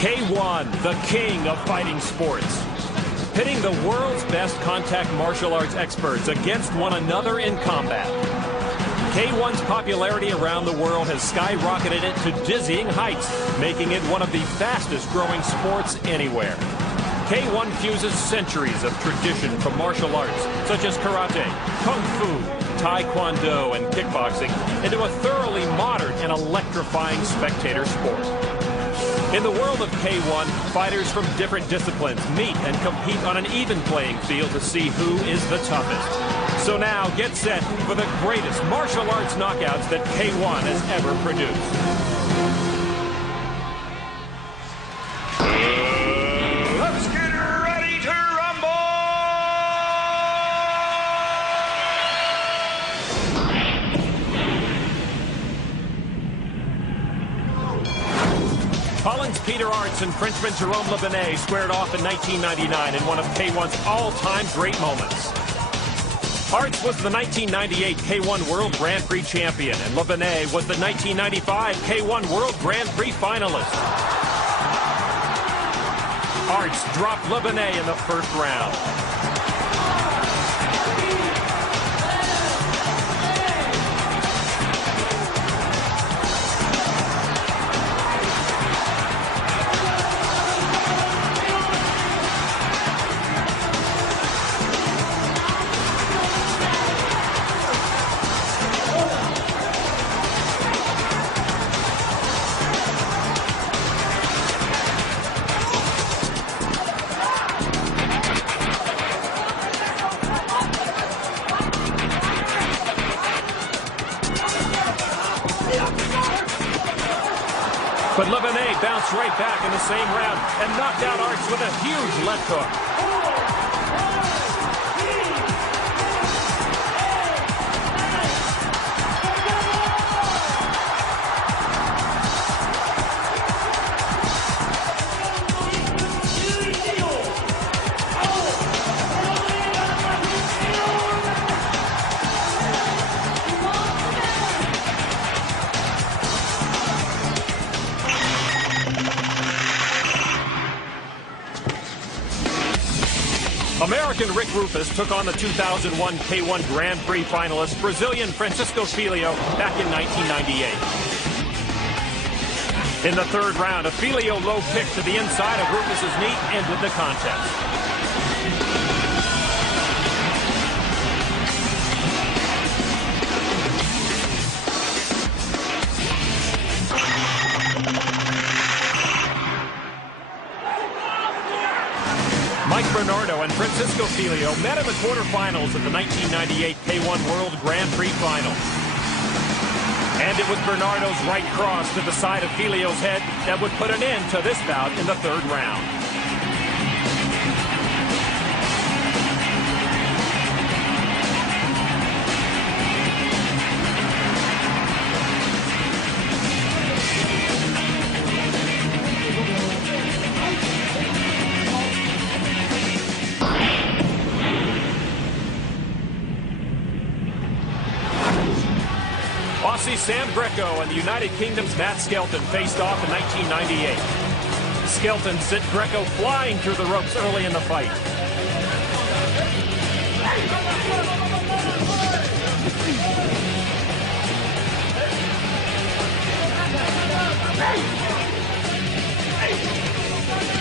K1, the king of fighting sports. Pitting the world's best contact martial arts experts against one another in combat. K1's popularity around the world has skyrocketed it to dizzying heights, making it one of the fastest growing sports anywhere. K1 fuses centuries of tradition from martial arts, such as karate, kung fu, taekwondo, and kickboxing, into a thoroughly modern and electrifying spectator sport. In the world of K1, fighters from different disciplines meet and compete on an even playing field to see who is the toughest. So now, get set for the greatest martial arts knockouts that K1 has ever produced. Let's get ready to rumble! Holland's Peter Arts and Frenchman Jerome Le Benet squared off in 1999 in one of K1's all-time great moments. Arts was the 1998 K1 World Grand Prix champion, and Le Benet was the 1995 K1 World Grand Prix finalist. Arts dropped Le Benet in the first round. But Le Benet bounced right back in the same round and knocked out Arts with a huge left hook. American Rick Rufus took on the 2001 K1 Grand Prix finalist Brazilian Francisco Filho back in 1998. In the third round, a Filho low kick to the inside of Rufus's knee ended the contest. Mike Bernardo and Francisco Filho met in the quarterfinals of the 1998 K1 World Grand Prix Final. And it was Bernardo's right cross to the side of Filho's head that would put an end to this bout in the third round. Aussie Sam Greco and the United Kingdom's Matt Skelton faced off in 1998. Skelton sent Greco flying through the ropes early in the fight.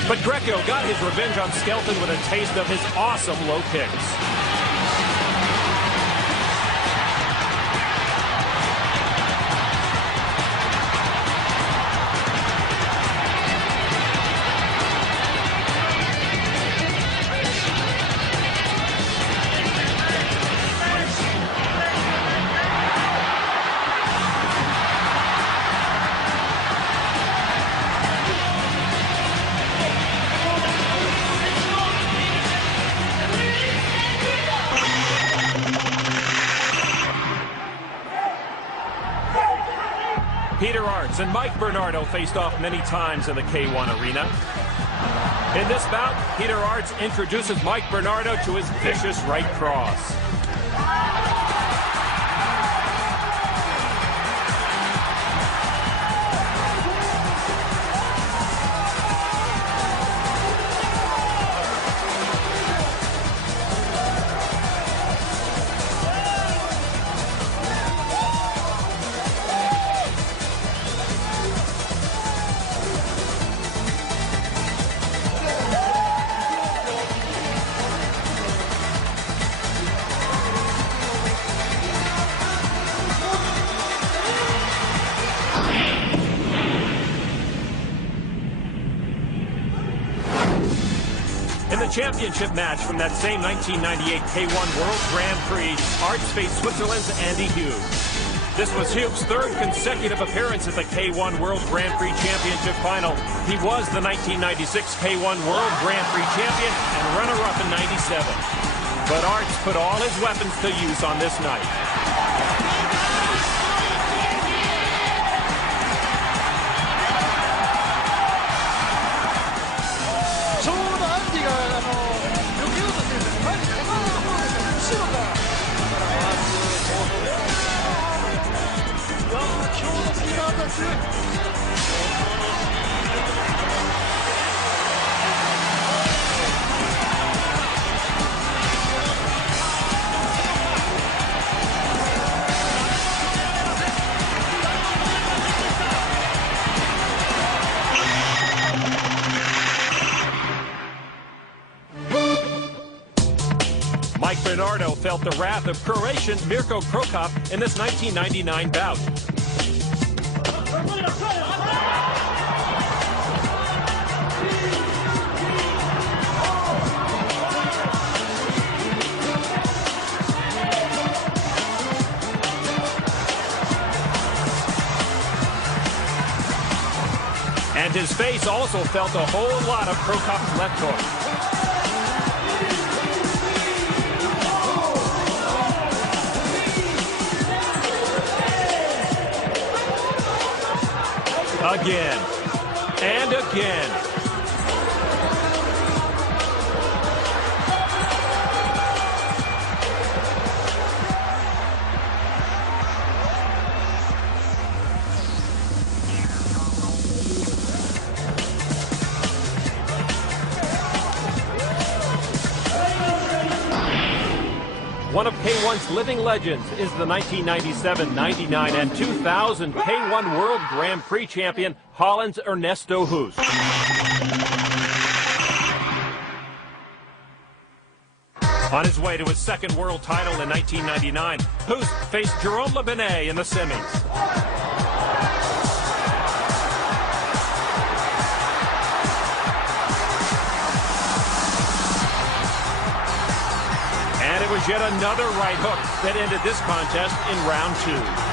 But Greco got his revenge on Skelton with a taste of his awesome low kicks. Peter Arts and Mike Bernardo faced off many times in the K1 arena. In this bout, Peter Arts introduces Mike Bernardo to his vicious right cross. championship match from that same 1998 K1 World Grand Prix, Arts faced Switzerland's Andy Hughes. This was Hughes' third consecutive appearance at the K1 World Grand Prix Championship final. He was the 1996 K1 World Grand Prix champion and runner-up in '97. But Arts put all his weapons to use on this night. ちょうどアンディが避けようとしてるんです。前にこのところですよ。後ろから。今日のスピードアタック。Mike Bernardo felt the wrath of Croatian Mirko Krokop in this 1999 bout. And his face also felt a whole lot of Krokop's left hook. Again and again. One of K1's living legends is the 1997, 99, and 2000 K1 World Grand Prix champion, Holland's Ernesto Hoos. On his way to his second world title in 1999, Hoos faced Jerome Le Benet in the semis. And it was yet another right hook that ended this contest in round 2.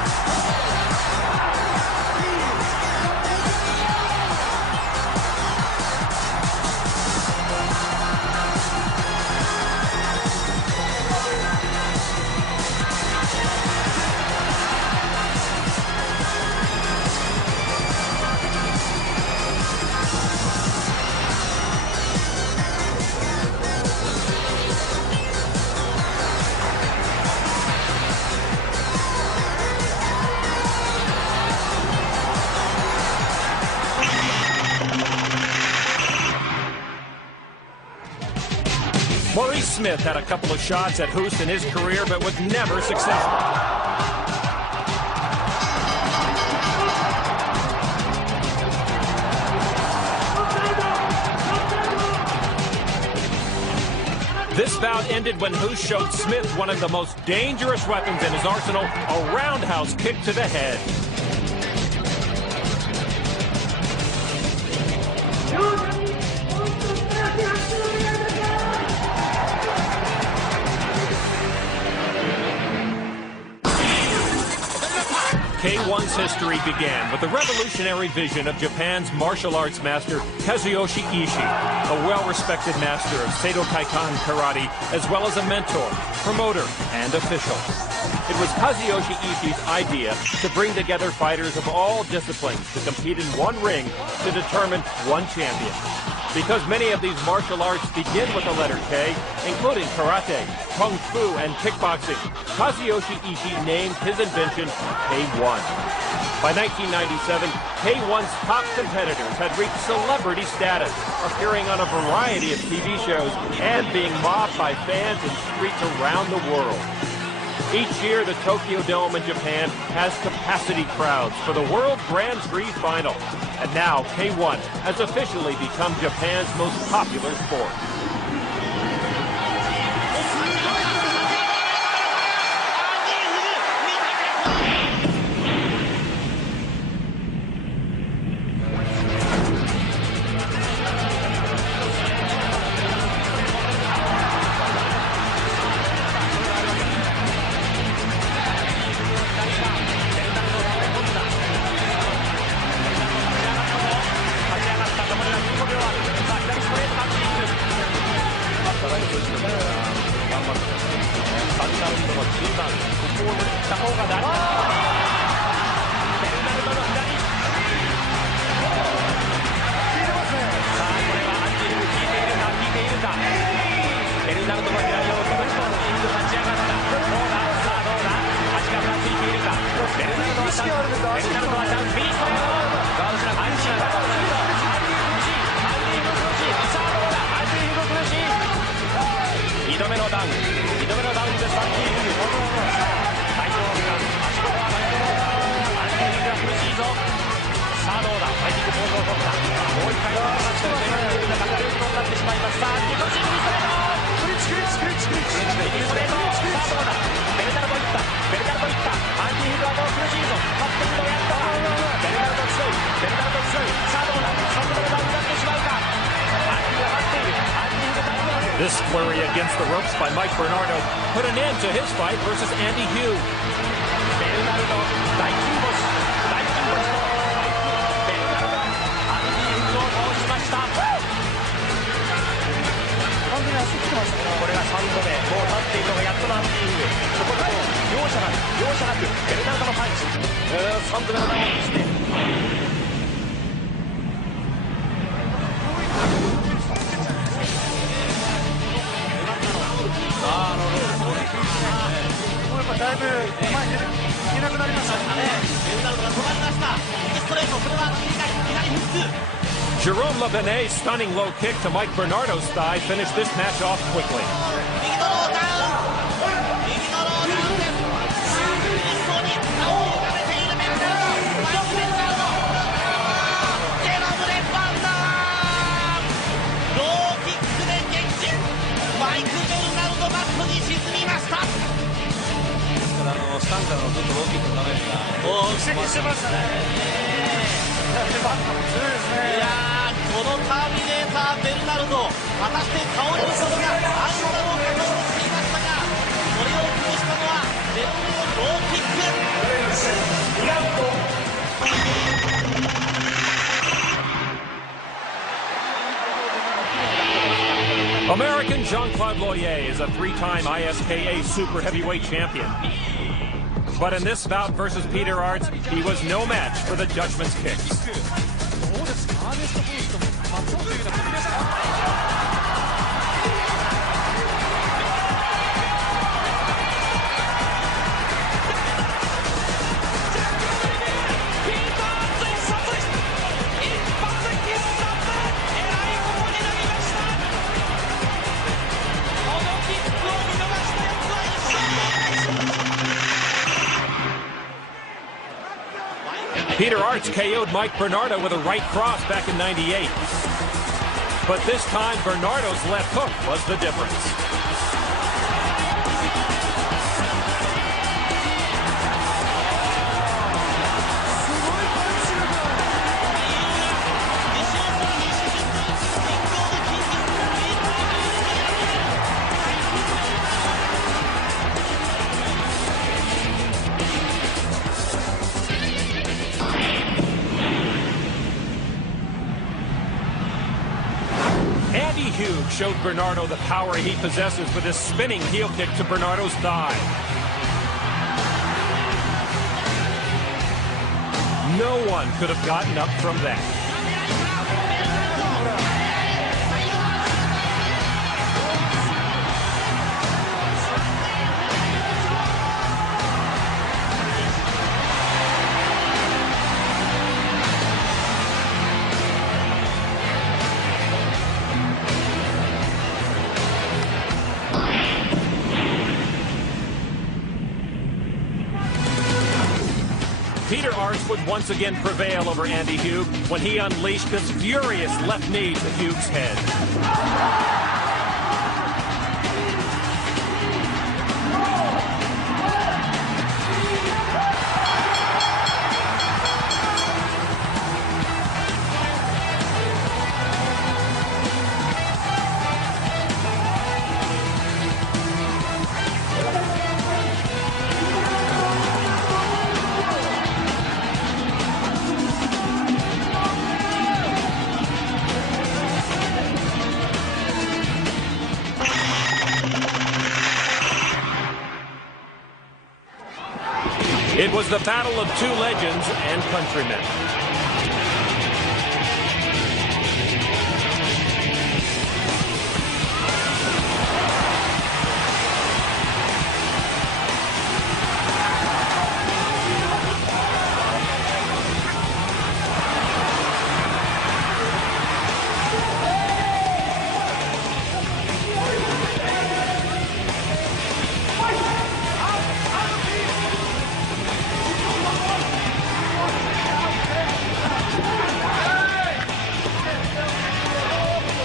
Maurice Smith had a couple of shots at Hoos in his career, but was never successful. This bout ended when Hoos showed Smith one of the most dangerous weapons in his arsenal, a roundhouse kick to the head. K1's history began with the revolutionary vision of Japan's martial arts master Kazuyoshi Ishii, a well-respected master of Seito Kaikan karate, as well as a mentor, promoter, and official. It was Kazuyoshi Ishii's idea to bring together fighters of all disciplines to compete in one ring to determine one champion. Because many of these martial arts begin with the letter K, including karate, kung fu, and kickboxing, Kazuyoshi Ishii named his invention K1. By 1997, K1's top competitors had reached celebrity status, appearing on a variety of TV shows and being mobbed by fans in streets around the world. Each year, the Tokyo Dome in Japan has capacity crowds for the World Grand Prix final. And now, K1 has officially become Japan's most popular sport. This flurry against the ropes by Mike Bernardo put an end to his fight versus Andy Hugh. これが3度目、もう立っているのがやっとのアンディ・ヒュー。そこでも容赦なくベルナルドのパンチ。3度目のダウンですね。だいぶ前に行けなくなりましたね。ベルナルドが止まりました。右ストレート、これは左フック。 Jerome Lebanais' stunning low kick to Mike Bernardo's thigh finished this match off quickly. Yeah. このターミネーターベルナルド、果たして倒れることがあるだろうかと思っていましたが、それを崩したのはベルナルドローキック。 American Jean-Claude Loyer is a three-time ISKA super heavyweight champion. But in this bout versus Peter Arts, he was no match for the Dutchman's kicks. Peter Arts KO'd Mike Bernardo with a right cross back in '98. But this time, Bernardo's left hook was the difference. Andy Hugh showed Bernardo the power he possesses with his spinning heel kick to Bernardo's thigh. No one could have gotten up from that. Peter Arts would once again prevail over Andy Hugh when he unleashed this furious left knee to Hugh's head. It was the battle of two legends and countrymen.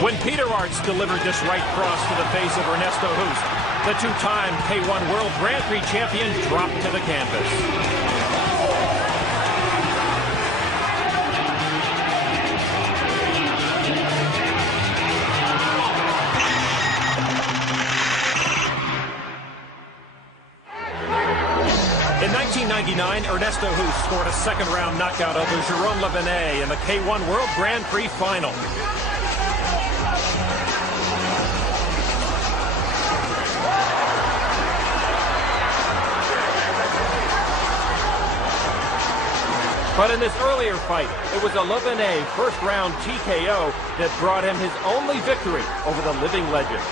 When Peter Arts delivered this right cross to the face of Ernesto Hoost, the two-time K1 World Grand Prix champion dropped to the canvas. In 1999, Ernesto Hoost scored a second-round knockout over Jerome Levenet in the K1 World Grand Prix Final. But in this earlier fight, it was a Levenet first-round TKO that brought him his only victory over the living legend.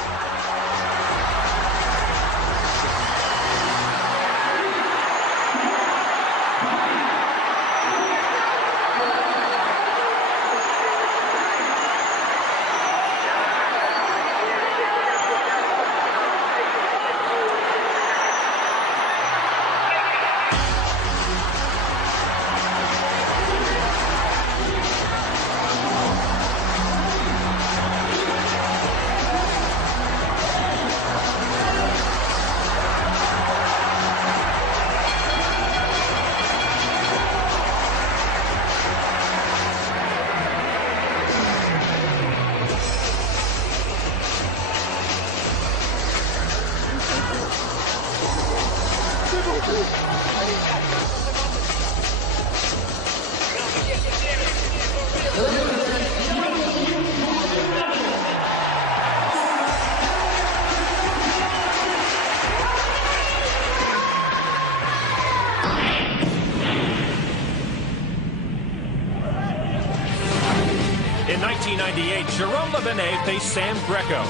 In 1998, Jerome Levenet faced Sam Greco.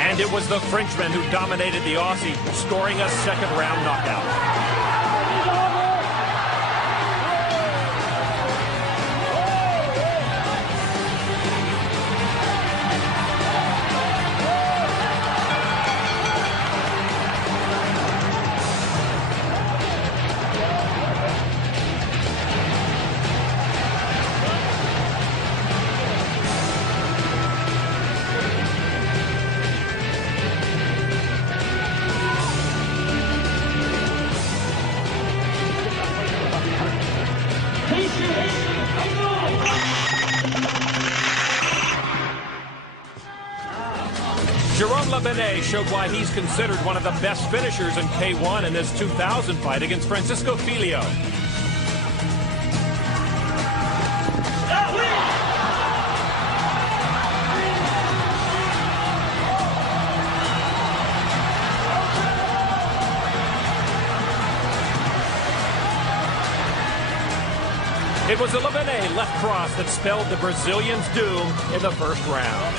And it was the Frenchman who dominated the Aussie, scoring a second-round knockout. Jerome Levenet showed why he's considered one of the best finishers in K1 in this 2000 fight against Francisco Filho. It was a Levenet left cross that spelled the Brazilian's doom in the first round.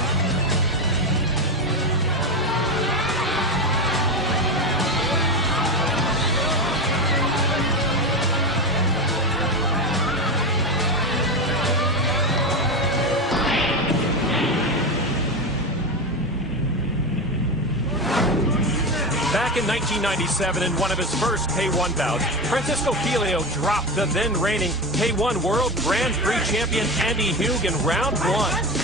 Back in 1997, in one of his first K1 bouts, Francisco Filho dropped the then-reigning K1 World Grand Prix champion Andy Hugh in round one.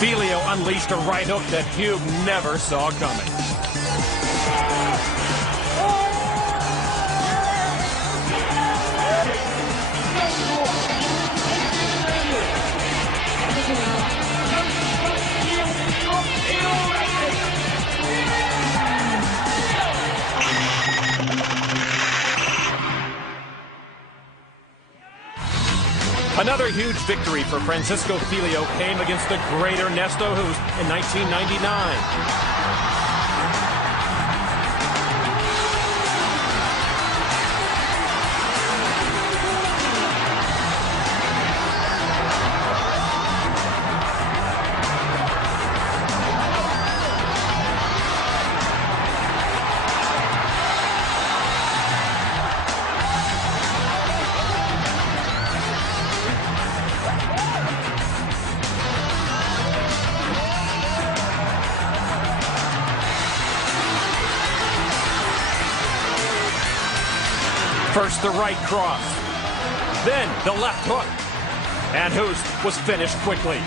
Filho unleashed a right hook that Hugh never saw coming. Another huge victory for Francisco Filho came against the great Ernesto Hoost in 1999. First the right cross, then the left hook, and Hoost was finished quickly.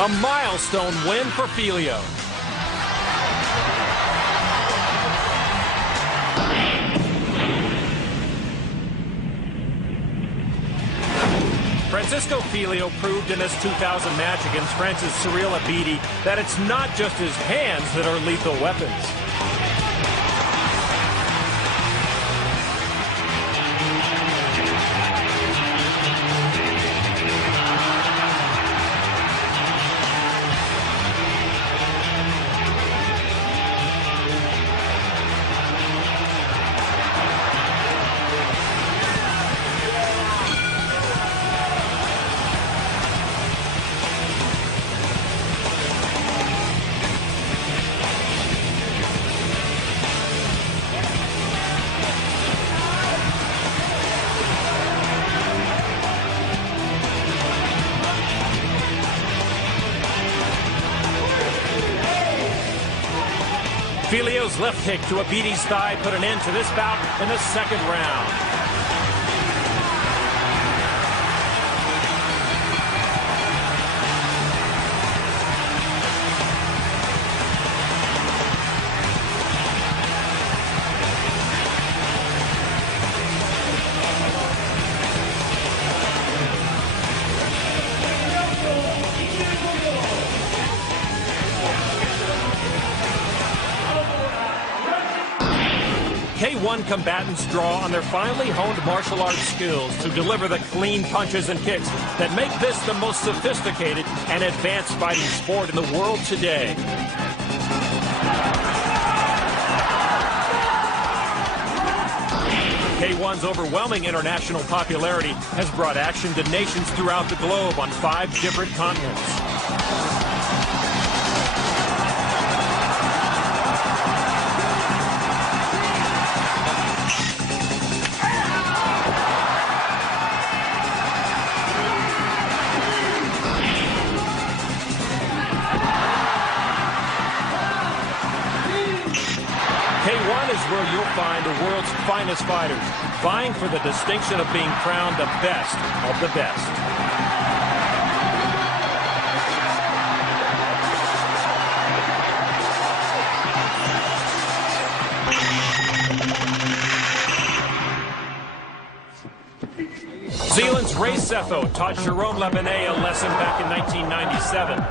A milestone win for Filio. Francisco Filio proved in his 2000 match against France's Cyril Abidi that it's not just his hands that are lethal weapons. Filio's left kick to Abidi's thigh put an end to this bout in the second round. K1 combatants draw on their finely honed martial arts skills to deliver the clean punches and kicks that make this the most sophisticated and advanced fighting sport in the world today. K1's overwhelming international popularity has brought action to nations throughout the globe on 5 different continents. K1 is where you'll find the world's finest fighters, vying for the distinction of being crowned the best of the best. Zealand's Ray Sefo taught Jerome Lebanet a lesson back in 1997.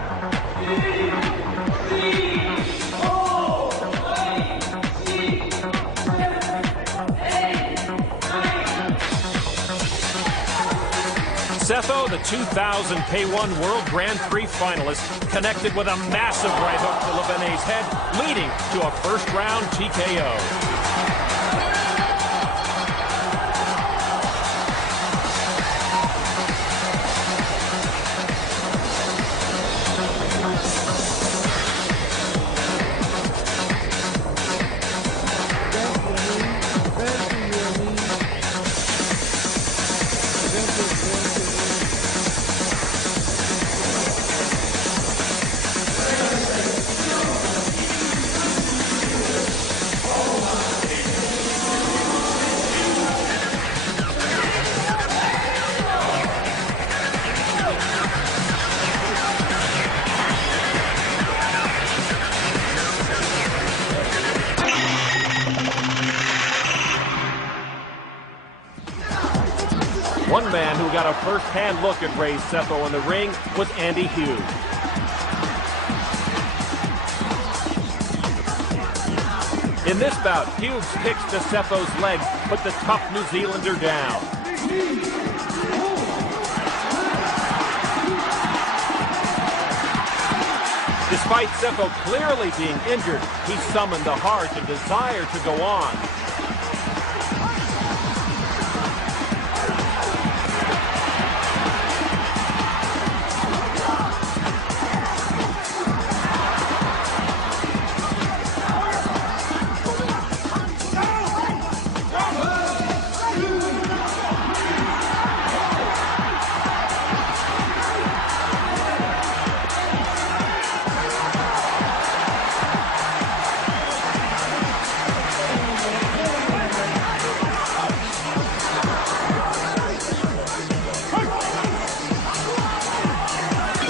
Sefo, the 2000 K1 World Grand Prix finalist, connected with a massive right hook to Lebanet's head, leading to a first-round TKO. One man who got a first-hand look at Ray Sefo in the ring was Andy Hughes. In this bout, Hughes kicks to Sefo's leg, but the tough New Zealander down. Despite Sefo clearly being injured, he summoned the heart and desire to go on.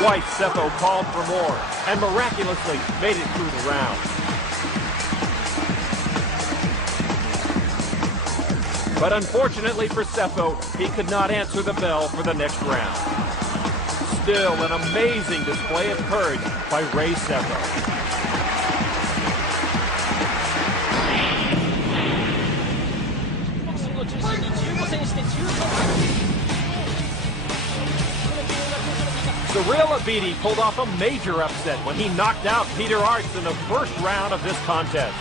twice, Seppo called for more and miraculously made it through the round. But unfortunately for Seppo, he could not answer the bell for the next round. Still an amazing display of courage by Ray Seppo. Cyril Abidi pulled off a major upset when he knocked out Peter Arts in the first round of this contest.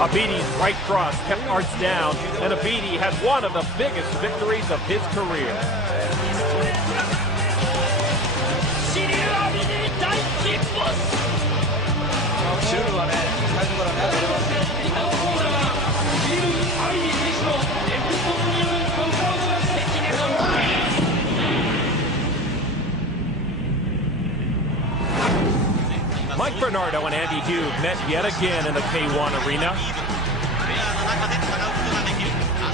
Abidi's right cross kept Arts down, and Abidi had one of the biggest victories of his career. Mike Bernardo and Andy Hugh met yet again in the K1 arena.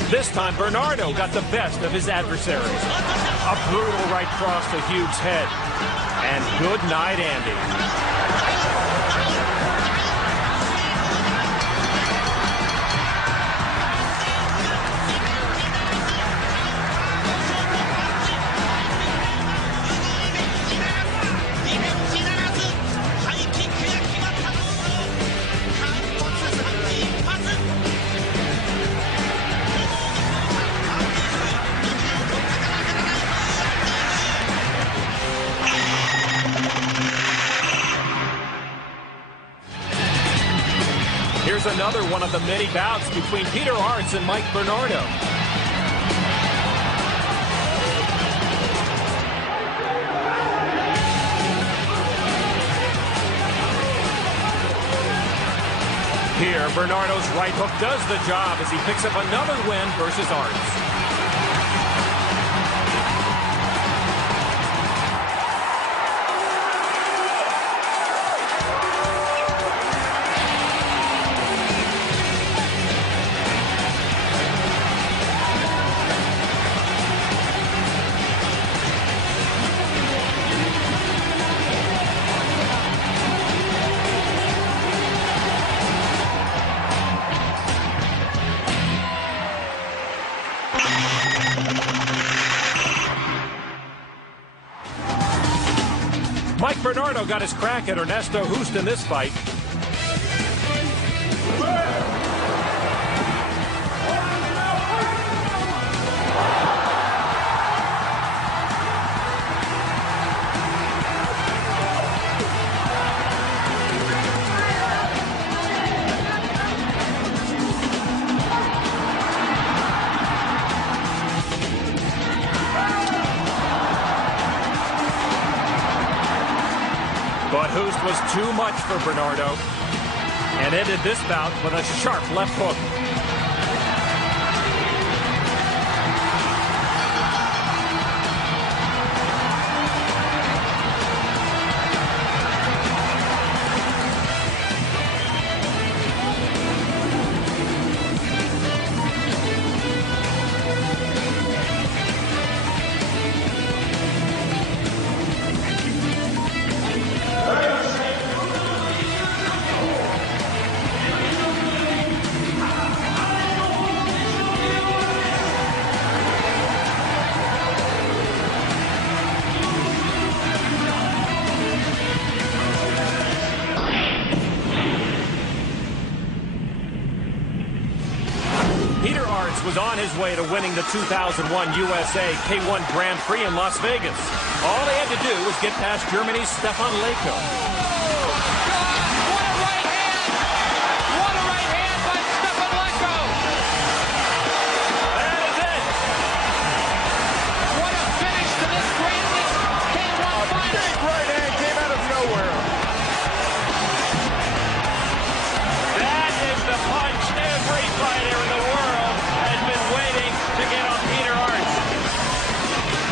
This time, Bernardo got the best of his adversaries. A brutal right cross to Hugh's head. And good night, Andy. Here's another one of the many bouts between Peter Arts and Mike Bernardo. Here, Bernardo's right hook does the job as he picks up another win versus Arts. Mike Bernardo got his crack at Ernesto Hoost in this fight. But Hoost was too much for Bernardo and ended this bout with a sharp left hook. Was on his way to winning the 2001 USA K1 Grand Prix in Las Vegas. All they had to do was get past Germany's Stefan Leko. What a right hand! What a right hand by Stefan Leko! That is it! What a finish to this grandest K1 final! Big right hand came out of nowhere. That is the punch every fighter in the world has been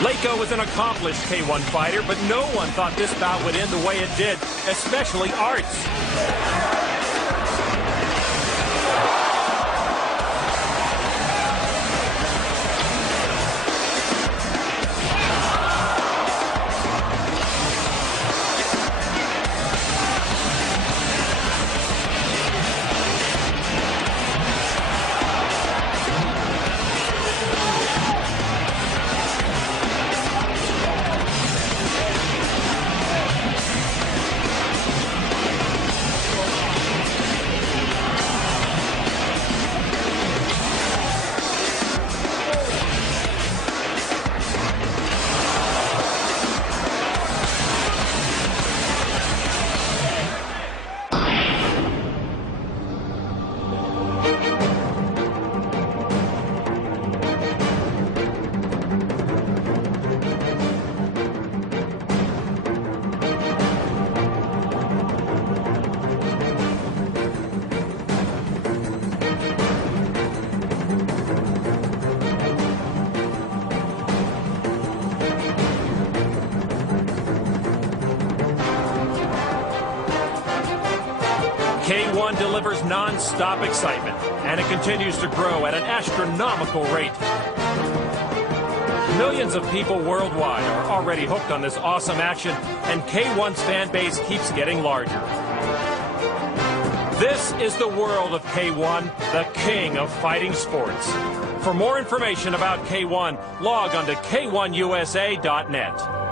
Leiko was an accomplished K1 fighter, but no one thought this bout would end the way it did, especially Arts. K1 delivers non-stop excitement, and it continues to grow at an astronomical rate. Millions of people worldwide are already hooked on this awesome action, and K1's fan base keeps getting larger. This is the world of K1, the king of fighting sports. For more information about K1, log on to K1USA.net.